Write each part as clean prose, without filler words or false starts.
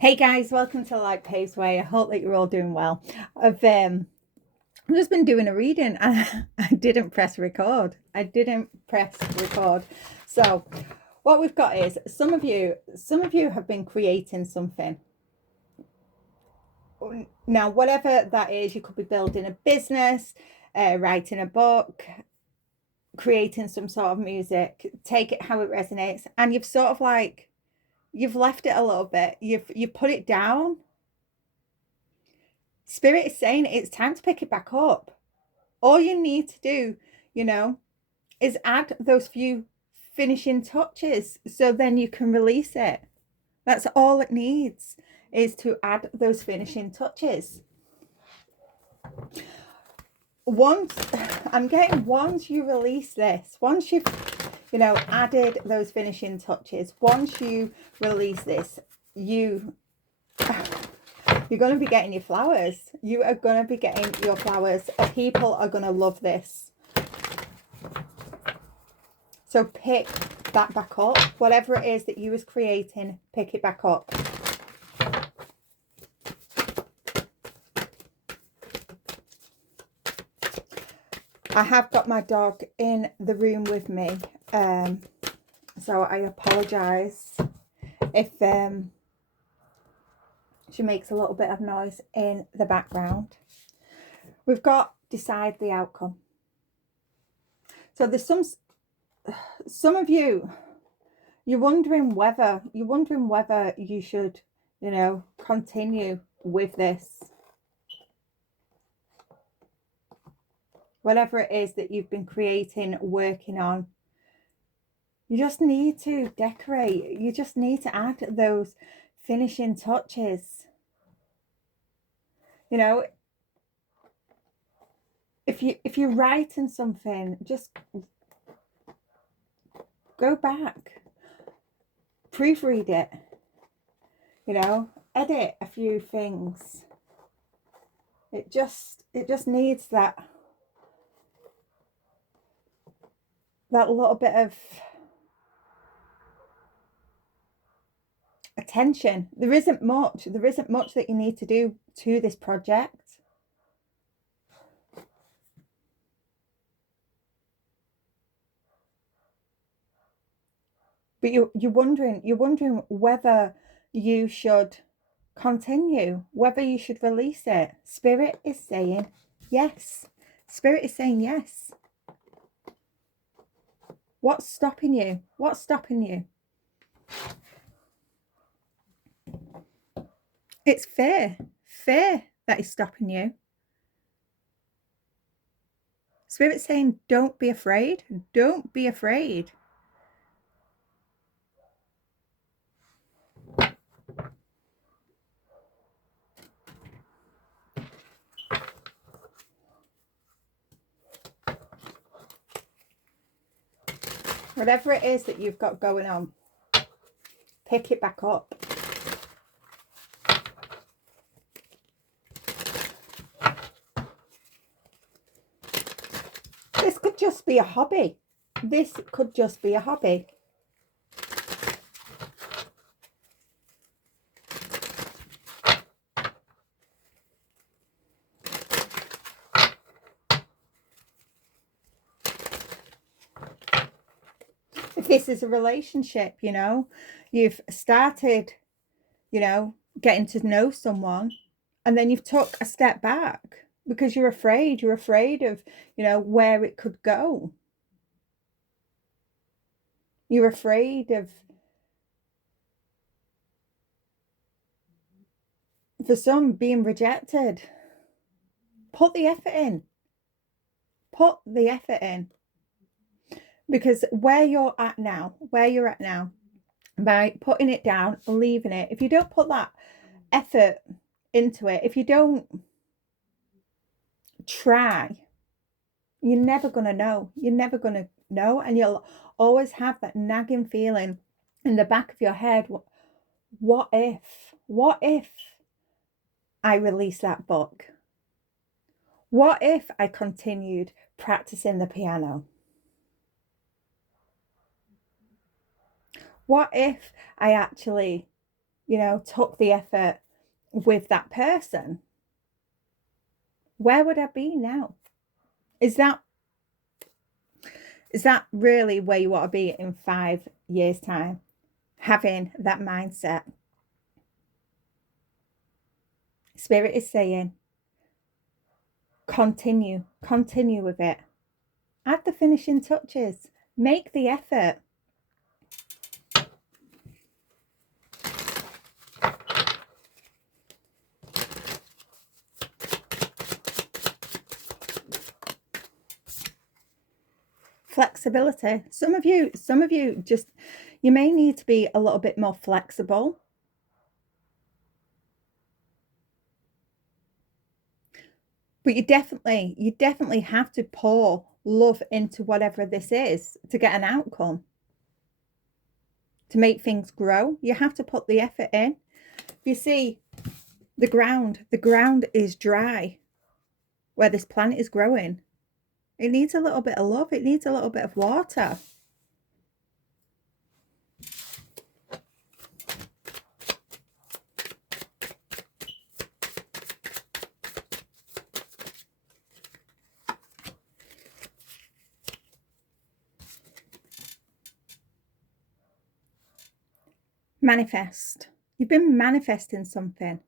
Hey guys, welcome to Like Pace Way. I hope that you're all doing well. I've just been doing a reading and I didn't press record. I didn't press record. So what we've got is some of you have been creating something. Now, whatever that is, you could be building a business, writing a book, creating some sort of music. Take it how it resonates, and you've sort of like you've left it a little bit. You've put it down. Spirit is saying it's time to pick it back up. All you need to do, you know, is add those few finishing touches so then you can release it. That's all it needs, is to add those finishing touches. Once once you release this, once you've added those finishing touches, once you release this, you're going to be getting your flowers. You are going to be getting your flowers. People are going to love this. So pick that back up. Whatever it is that you was creating, pick it back up. I have got my dog in the room with me. So I apologise if she makes a little bit of noise in the background. We've got decide the outcome. So there's some of you, you're wondering whether you should, continue with this. Whatever it is that you've been creating, working on, you just need to decorate. You just need to add those finishing touches. If you're writing something, just go back, proofread it, edit a few things. It just needs that little bit of attention. There isn't much that you need to do to this project. But you're wondering whether you should continue, whether you should release it. Spirit is saying yes. Spirit is saying yes. What's stopping you? What's stopping you? It's fear. Fear that is stopping you. Spirit's saying, don't be afraid. Don't be afraid. Whatever it is that you've got going on, pick it back up. This could just be a hobby. This could just be a hobby. If this is a relationship, you've started, getting to know someone, and then you've took a step back because you're afraid of, where it could go. You're afraid of, for some, being rejected. Put the effort in. Put the effort in. Because where you're at now, by putting it down, leaving it, if you don't put that effort into it, if you don't try, you're never going to know. You're never going to know. And you'll always have that nagging feeling in the back of your head. What if I released that book? What if I continued practicing the piano? What if I actually you know, took the effort with that person, where would I be now? Is that really where you want to be in 5 years' time? Having that mindset. Spirit is saying, continue with it. Add the finishing touches. Make the effort. Flexibility. Some of you just, you may need to be a little bit more flexible. But you definitely have to pour love into whatever this is to get an outcome. To make things grow, you have to put the effort in. You see, the ground is dry where this plant is growing. It needs a little bit of love. It needs a little bit of water. Manifest. You've been manifesting something.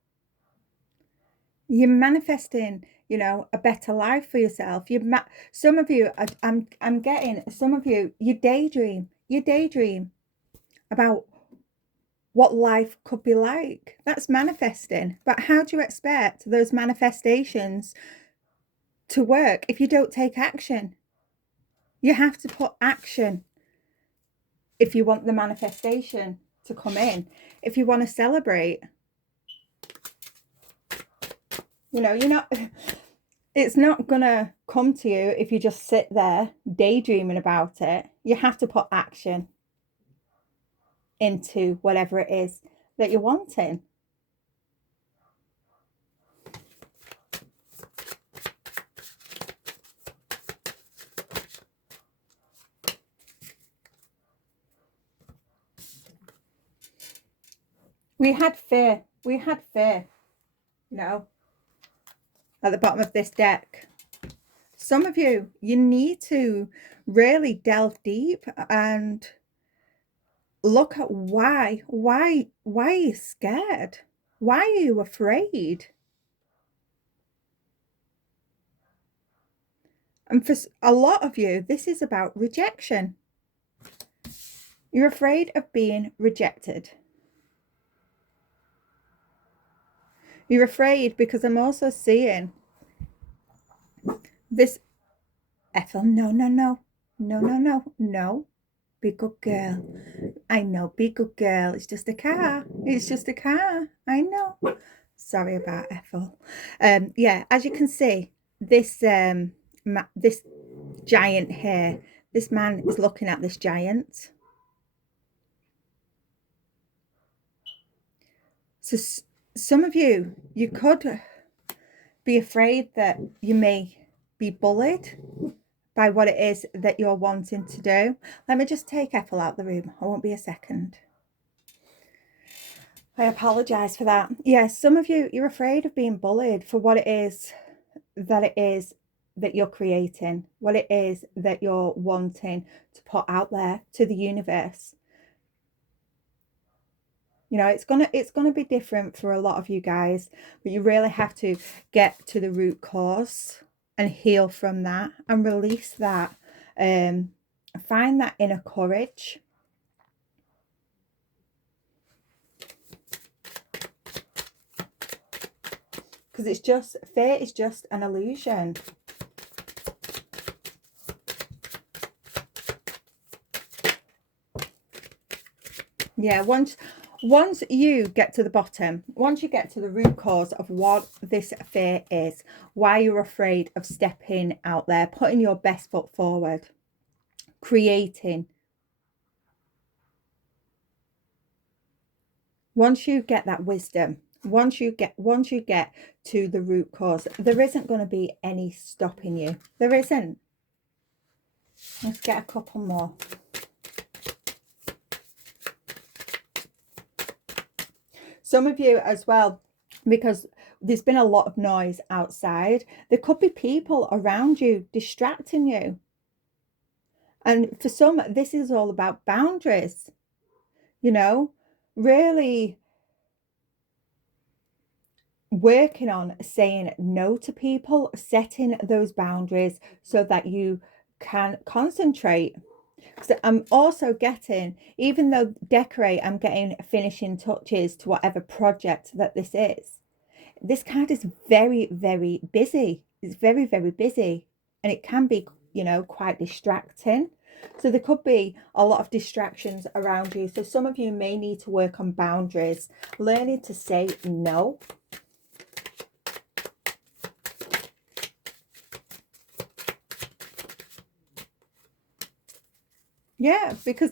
You're manifesting, you know, a better life for yourself. Some of you, I'm getting some of you. You daydream about what life could be like. That's manifesting. But how do you expect those manifestations to work if you don't take action? You have to put action if you want the manifestation to come in. If you want to celebrate, you know, it's not gonna come to you if you just sit there daydreaming about it. You have to put action into whatever it is that you're wanting. We had fear, you know, at the bottom of this deck. Some of you, you need to really delve deep and look at why are you scared? Why are you afraid? And for a lot of you, this is about rejection. You're afraid of being rejected. You're afraid because I'm also seeing this. Ethel, no. Be good girl. I know, be good girl. It's just a car. It's just a car. I know. Sorry about Ethel. Yeah, as you can see, this this giant here. This man is looking at this giant. So some of you, you could be afraid that you may be bullied by what it is that you're wanting to do. Let me just take Ethel out the room. I won't be a second. I apologize for that. Yes, some of you, you're afraid of being bullied for what it is that you're creating, what it is that you're wanting to put out there to the universe. You know, it's gonna be different for a lot of you guys, but you really have to get to the root cause and heal from that and release that. Find that inner courage. Because it's just, fear is just an illusion. Yeah, once you get to the bottom, once you get to the root cause of what this fear is, why you're afraid of stepping out there, putting your best foot forward, creating. Once you get that wisdom, once you get to the root cause, there isn't going to be any stopping you. There isn't. Let's get a couple more. Some of you as well, because there's been a lot of noise outside, there could be people around you distracting you. And for some, this is all about boundaries, you know, really working on saying no to people, setting those boundaries so that you can concentrate. Because I'm also getting, even though decorate, I'm getting finishing touches to whatever project that this is. This card is very, very busy. It's very, very busy. And it can be, you know, quite distracting. So there could be a lot of distractions around you. So some of you may need to work on boundaries, learning to say no. Yeah, because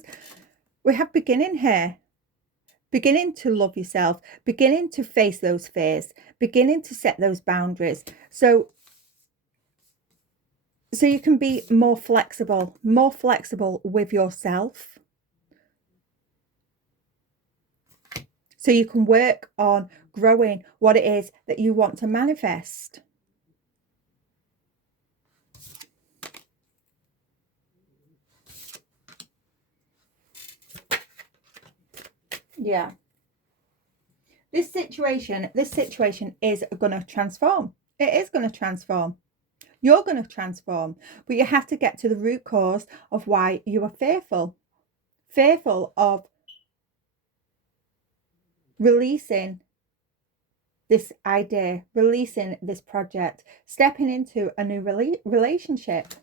we have beginning here. Beginning to love yourself, beginning to face those fears, beginning to set those boundaries. So you can be more flexible with yourself. So you can work on growing what it is that you want to manifest. Yeah. This situation is going to transform. It is going to transform. You're going to transform, but you have to get to the root cause of why you are fearful. Fearful of releasing this idea, releasing this project, stepping into a new relationship.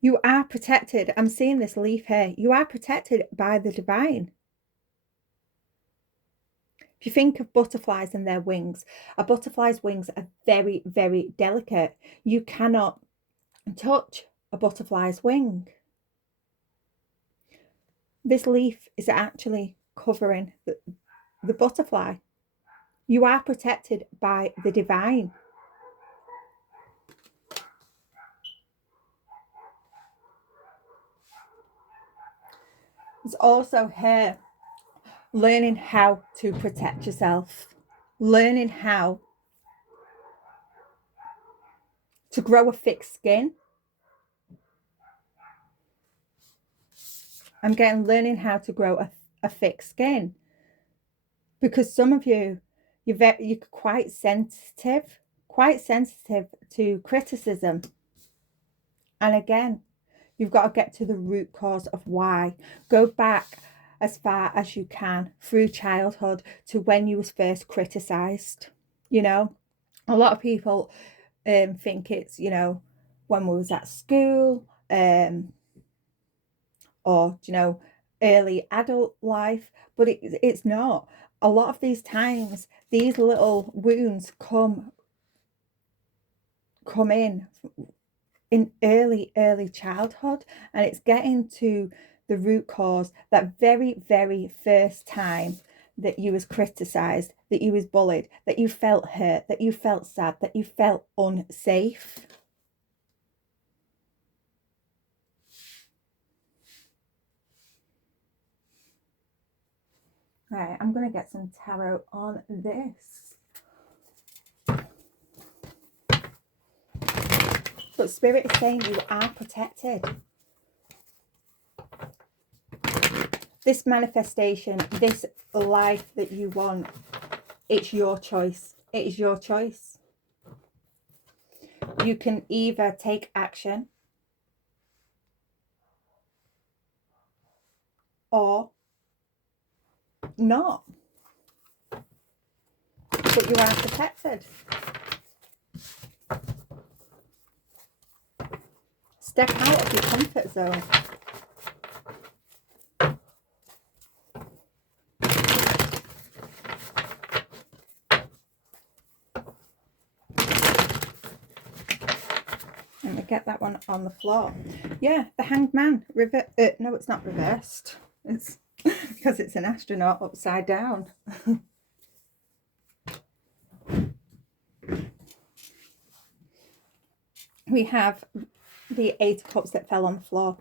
You are protected. I'm seeing this leaf here. You are protected by the divine. If you think of butterflies and their wings, a butterfly's wings are very, very delicate. You cannot touch a butterfly's wing. This leaf is actually covering the butterfly. You are protected by the divine. It's also here learning how to protect yourself, learning how to grow a thick skin. I'm getting learning how to grow a thick skin, because some of you, you're quite sensitive to criticism. And again, you've got to get to the root cause of why. Go back as far as you can through childhood to when you was first criticized. You know, a lot of people think it's, you know, when we was at school, or, you know, early adult life, but it's not. A lot of these times, these little wounds come in early childhood, and it's getting to the root cause, that very, very first time that you was criticized, that you was bullied, that you felt hurt, that you felt sad, that you felt unsafe. Right, I'm going to get some tarot on this. But Spirit is saying you are protected. This manifestation, this life that you want, it's your choice. It is your choice. You can either take action or not. But you are protected. Step out of your comfort zone. Let me get that one on the floor. Yeah, the Hanged Man. No, it's not reversed. It's because it's an astronaut upside down. We have the Eight of Cups that fell on the floor.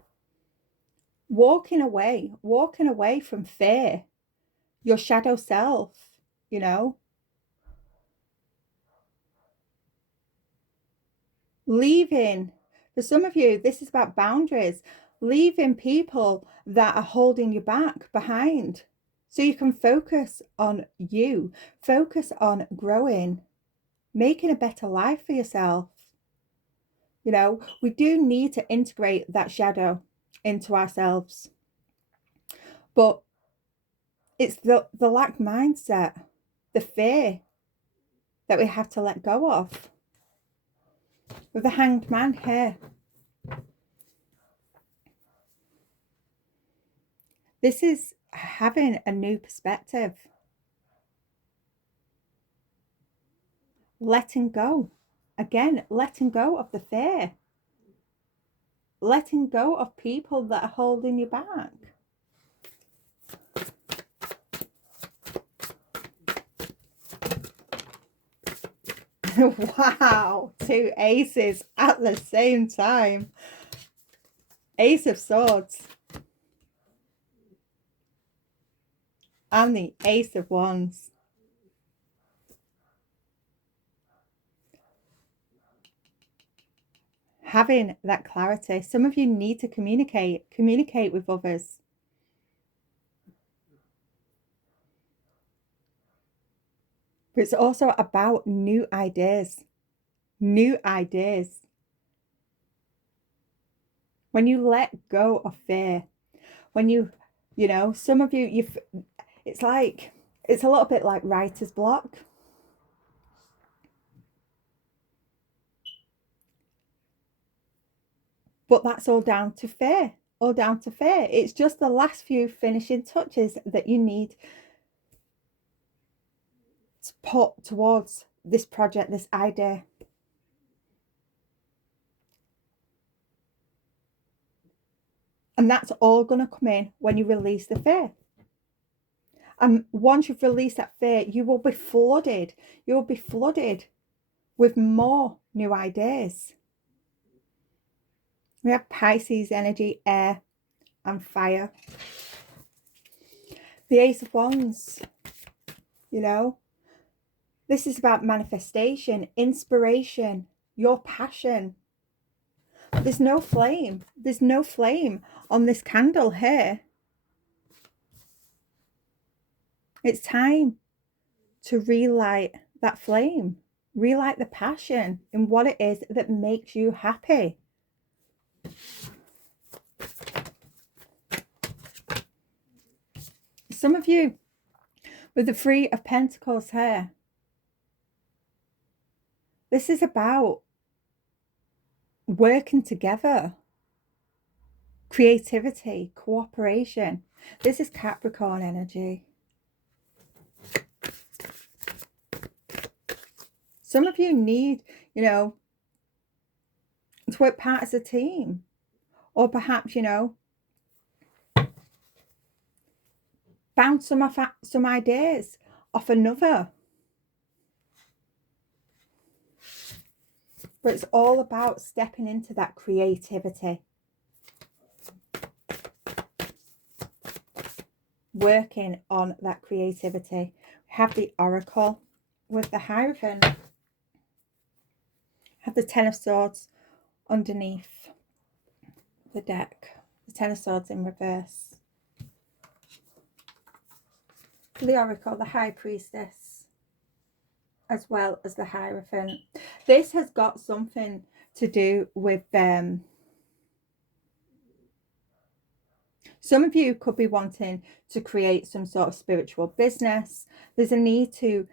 Walking away from fear, your shadow self, you know. Leaving, for some of you, this is about boundaries. Leaving people that are holding you back behind so you can focus on you, focus on growing, making a better life for yourself. You know, we do need to integrate that shadow into ourselves. But it's the lack mindset, the fear that we have to let go of. With the Hanged Man here, this is having a new perspective. Letting go. Again, letting go of the fear. Letting go of people that are holding you back. Wow, two aces at the same time. Ace of Swords. And the Ace of Wands. Having that clarity. Some of you need to communicate with others. But it's also about new ideas. New ideas. When you let go of fear, when you know, some of you, it's a little bit like writer's block. But that's all down to fear. All down to fear. It's just the last few finishing touches that you need to put towards this project, this idea. And that's all going to come in when you release the fear. And once you've released that fear, you will be flooded. You will be flooded with more new ideas. We have Pisces energy, air and fire. The Ace of Wands, you know, this is about manifestation, inspiration, your passion. There's no flame. There's no flame on this candle here. It's time to relight that flame. Relight the passion in what it is that makes you happy. Some of you with the Three of Pentacles here, this is about working together, creativity, cooperation. This is Capricorn energy. Some of you need, you know, to work part as a team, or perhaps, you know, bounce some ideas off another. But it's all about stepping into that creativity. Working on that creativity. We have the Oracle with the Hierophant. Have the Ten of Swords underneath the deck. The Ten of Swords in reverse. For the Oracle, the High Priestess, as well as the Hierophant. This has got something to do with some of you could be wanting to create some sort of spiritual business. There's a need to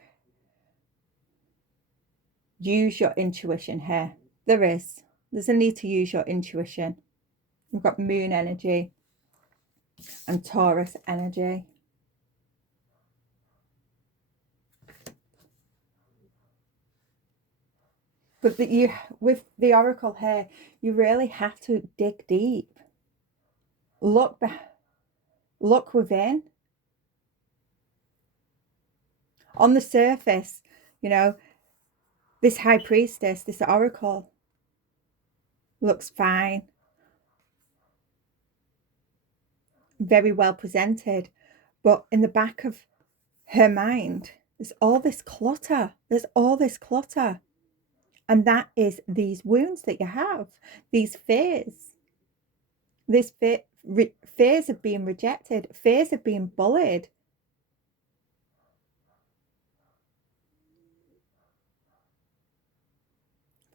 use your intuition here. There's a need to use your intuition. We've got Moon energy and Taurus energy. But with the Oracle here, you really have to dig deep. Look within. On the surface, you know, this High Priestess, this Oracle, looks fine, very well presented, but in the back of her mind, there's all this clutter. There's all this clutter. And that is these wounds that you have, these fears, this fears of being rejected, fears of being bullied.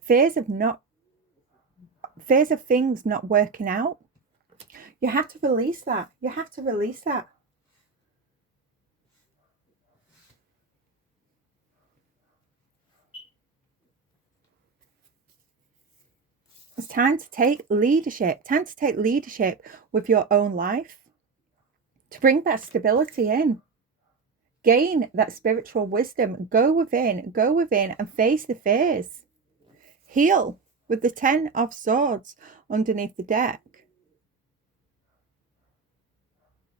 Fears of things not working out. You have to release that. You have to release that. It's time to take leadership. Time to take leadership with your own life. To bring that stability in. Gain that spiritual wisdom. Go within and face the fears. Heal with the 10 of Swords underneath the deck.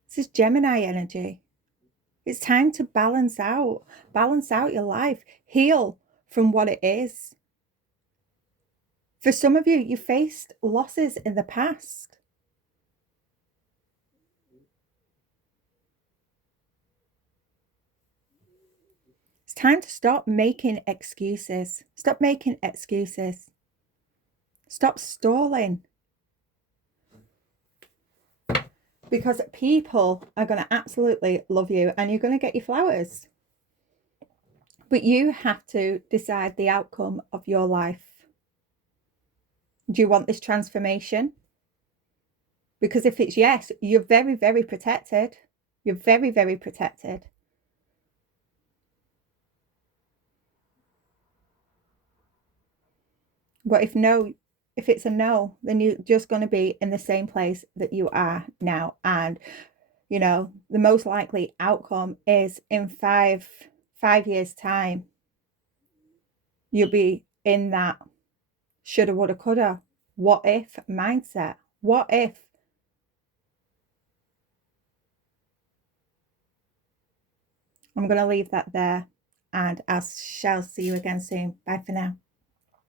This is Gemini energy. It's time to balance out your life. Heal from what it is. For some of you, you faced losses in the past. It's time to stop making excuses. Stop making excuses. Stop stalling. Because people are going to absolutely love you and you're going to get your flowers. But you have to decide the outcome of your life. Do you want this transformation? Because if it's yes, you're very, very protected. You're very, very protected. But if it's a no, then you're just going to be in the same place that you are now. And, you know, the most likely outcome is in five years' time, you'll be in that shoulda, woulda, coulda, what if mindset. What if? I'm going to leave that there, and I shall see you again soon. Bye for now.